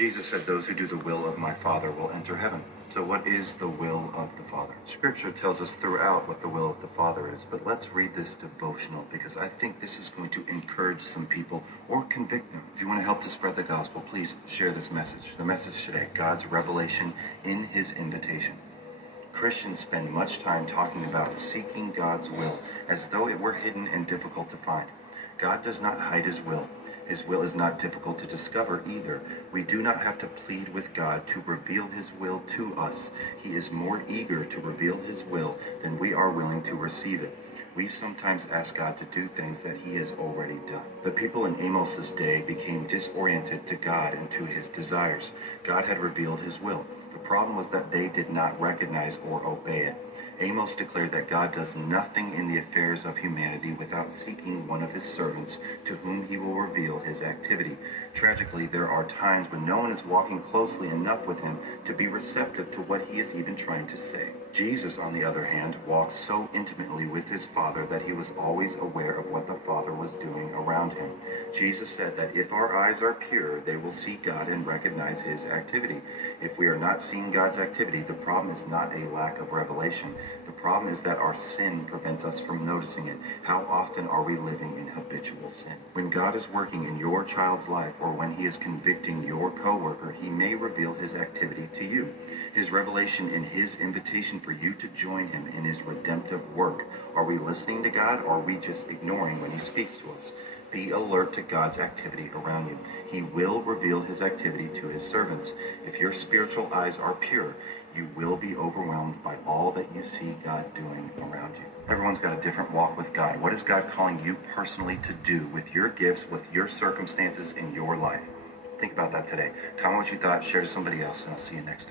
Jesus said, those who do the will of my Father will enter heaven. So what is the will of the Father? Scripture tells us throughout what the will of the Father is, but let's read this devotional because I think this is going to encourage some people or convict them. If you want to help to spread the gospel, please share this message. The message today, God's revelation in his invitation. Christians spend much time talking about seeking God's will as though it were hidden and difficult to find. God does not hide his will. His will is not difficult to discover either. We do not have to plead with God to reveal his will to us. He is more eager to reveal his will than we are willing to receive it. We sometimes ask God to do things that he has already done. The people in Amos's day became disoriented to God and to his desires. God had revealed his will. The problem was that they did not recognize or obey it. Amos declared that God does nothing in the affairs of humanity without seeking one of his servants to whom he will reveal his activity. Tragically, there are times when no one is walking closely enough with him to be receptive to what he is even trying to say. Jesus, on the other hand, walked so intimately with his Father that he was always aware of what the Father was doing around him. Jesus said that if our eyes are pure, they will see God and recognize his activity. If we are not seeing God's activity, the problem is not a lack of revelation. The problem is that our sin prevents us from noticing it. How often are we living in habitual sin? When God is working in your child's life or when he is convicting your coworker, he may reveal his activity to you. His revelation in his invitation for you to join him in his redemptive work. Are we listening to God or are we just ignoring when he speaks to us? Be alert to God's activity around you. He will reveal his activity to his servants. If your spiritual eyes are pure, you will be overwhelmed by all that you see God doing around you. Everyone's got a different walk with God. What is God calling you personally to do with your gifts, with your circumstances in your life? Think about that today. Comment what you thought, share to somebody else, and I'll see you next time.